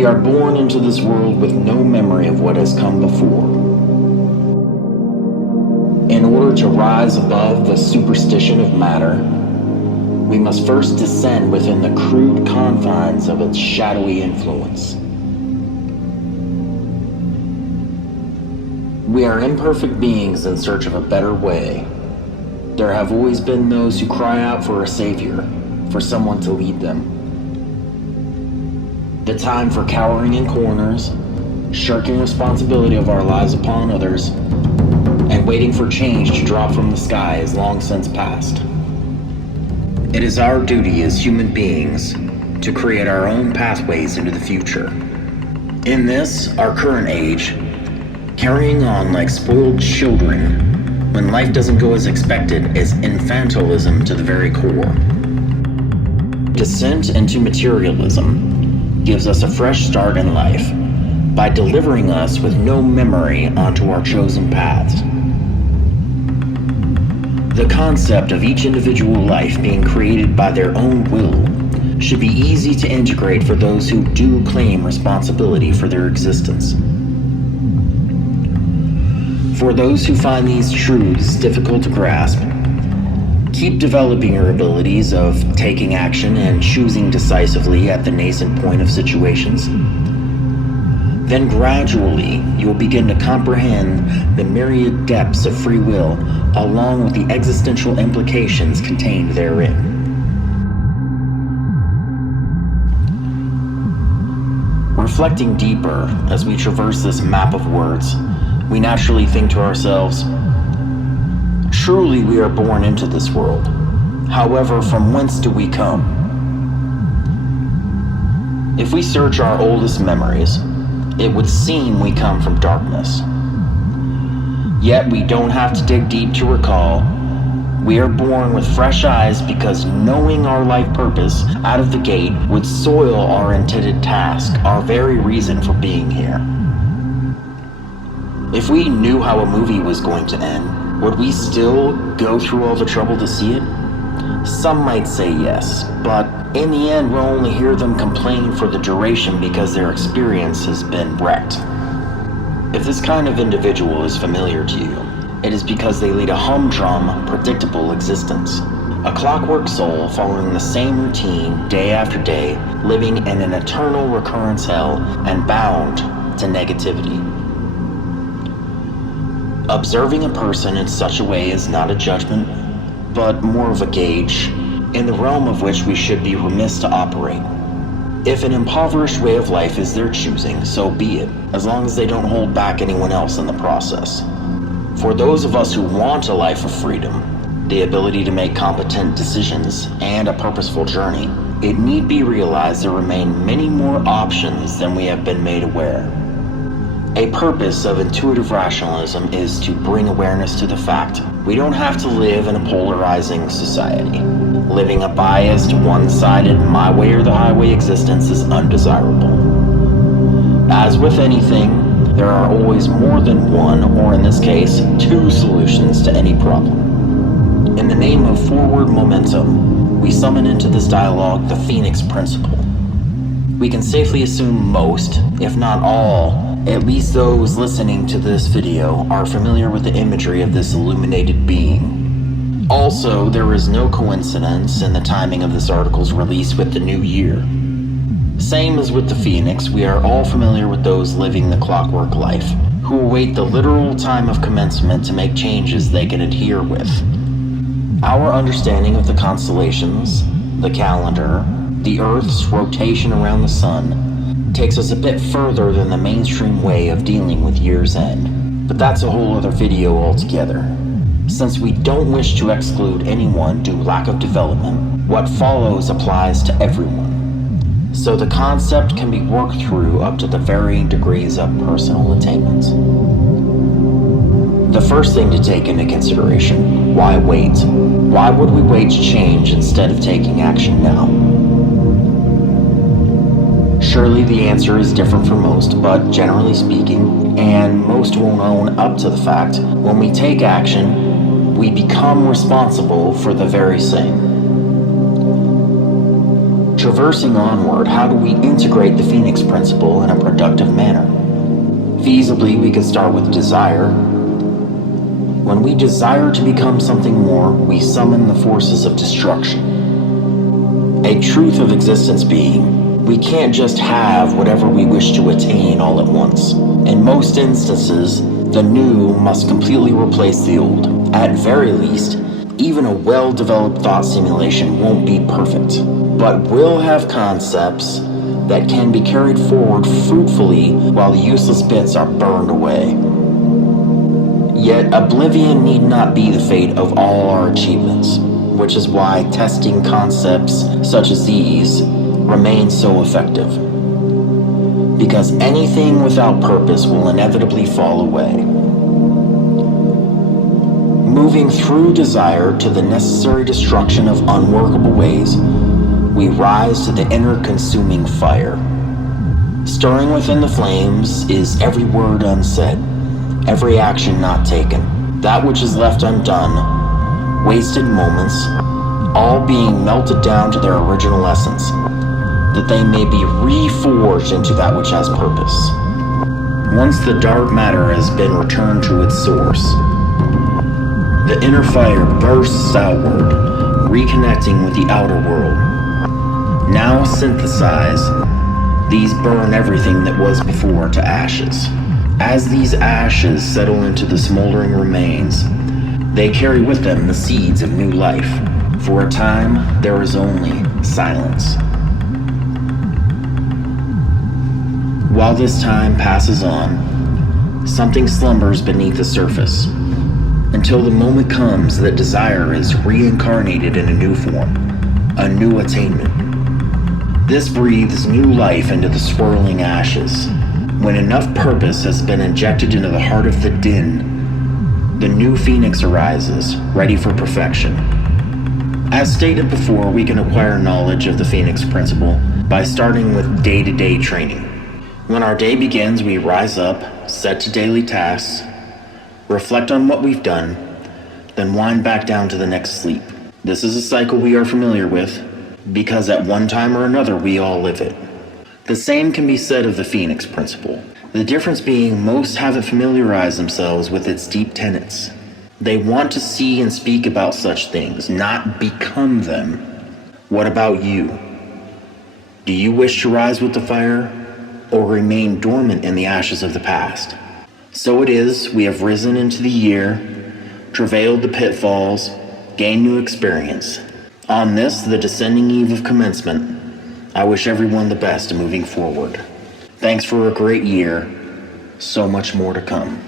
We are born into this world with no memory of what has come before. In order to rise above the superstition of matter, we must first descend within the crude confines of its shadowy influence. We are imperfect beings in search of a better way. There have always been those who cry out for a savior, for someone to lead them. The time for cowering in corners, shirking responsibility of our lives upon others, and waiting for change to drop from the sky is long since past. It is our duty as human beings to create our own pathways into the future. In this, our current age, carrying on like spoiled children when life doesn't go as expected is infantilism to the very core. Descent into materialism gives us a fresh start in life by delivering us with no memory onto our chosen paths. The concept of each individual life being created by their own will should be easy to integrate for those who do claim responsibility for their existence. For those who find these truths difficult to grasp, keep developing your abilities of taking action and choosing decisively at the nascent point of situations. Then gradually, you'll begin to comprehend the myriad depths of free will along with the existential implications contained therein. Reflecting deeper as we traverse this map of words, we naturally think to ourselves, truly we are born into this world. However, from whence do we come? If we search our oldest memories, it would seem we come from darkness. Yet we don't have to dig deep to recall. We are born with fresh eyes because knowing our life purpose out of the gate would soil our intended task, our very reason for being here. If we knew how a movie was going to end, would we still go through all the trouble to see it? Some might say yes, but in the end we'll only hear them complain for the duration because their experience has been wrecked. If this kind of individual is familiar to you, it is because they lead a humdrum, predictable existence. A clockwork soul following the same routine day after day, living in an eternal recurrence hell and bound to negativity. Observing a person in such a way is not a judgment, but more of a gauge, in the realm of which we should be remiss to operate. If an impoverished way of life is their choosing, so be it, as long as they don't hold back anyone else in the process. For those of us who want a life of freedom, the ability to make competent decisions, and a purposeful journey, it need be realized there remain many more options than we have been made aware. A purpose of intuitive rationalism is to bring awareness to the fact we don't have to live in a polarizing society. Living a biased, one-sided, my way or the highway existence is undesirable. As with anything, there are always more than one, or in this case, two solutions to any problem. In the name of forward momentum, we summon into this dialogue the Phoenix Principle. We can safely assume most, if not all, at least those listening to this video are familiar with the imagery of this illuminated being. Also, there is no coincidence in the timing of this article's release with the new year. Same as with the Phoenix, we are all familiar with those living the clockwork life, who await the literal time of commencement to make changes they can adhere with. Our understanding of the constellations, the calendar, the Earth's rotation around the sun, takes us a bit further than the mainstream way of dealing with year's end. But that's a whole other video altogether. Since we don't wish to exclude anyone due to lack of development, what follows applies to everyone. So the concept can be worked through up to the varying degrees of personal attainment. The first thing to take into consideration, why wait? Why would we wait to change instead of taking action now? Surely the answer is different for most, but generally speaking, and most won't own up to the fact, when we take action, we become responsible for the very same. Traversing onward, how do we integrate the Phoenix Principle in a productive manner? Feasibly, we could start with desire. When we desire to become something more, we summon the forces of destruction. A truth of existence being, we can't just have whatever we wish to attain all at once. In most instances, the new must completely replace the old. At very least, even a well-developed thought simulation won't be perfect, but will have concepts that can be carried forward fruitfully while the useless bits are burned away. Yet oblivion need not be the fate of all our achievements, which is why testing concepts such as these remain so effective. Because anything without purpose will inevitably fall away. Moving through desire to the necessary destruction of unworkable ways, we rise to the inner consuming fire. Stirring within the flames is every word unsaid, every action not taken, that which is left undone, wasted moments, all being melted down to their original essence, that they may be reforged into that which has purpose. Once the dark matter has been returned to its source, the inner fire bursts outward, reconnecting with the outer world. Now synthesized, these burn everything that was before to ashes. As these ashes settle into the smoldering remains, they carry with them the seeds of new life. For a time, there is only silence. While this time passes on, something slumbers beneath the surface, until the moment comes that desire is reincarnated in a new form, a new attainment. This breathes new life into the swirling ashes. When enough purpose has been injected into the heart of the din, the new phoenix arises, ready for perfection. As stated before, we can acquire knowledge of the Phoenix Principle by starting with day-to-day training. When our day begins, we rise up, set to daily tasks, reflect on what we've done, then wind back down to the next sleep. This is a cycle we are familiar with, because at one time or another we all live it. The same can be said of the Phoenix Principle. The difference being most haven't familiarized themselves with its deep tenets. They want to see and speak about such things, not become them. What about you? Do you wish to rise with the fire, or remain dormant in the ashes of the past? So it is, we have risen into the year, travailed the pitfalls, gained new experience. On this, the descending eve of commencement, I wish everyone the best moving forward. Thanks for a great year, so much more to come.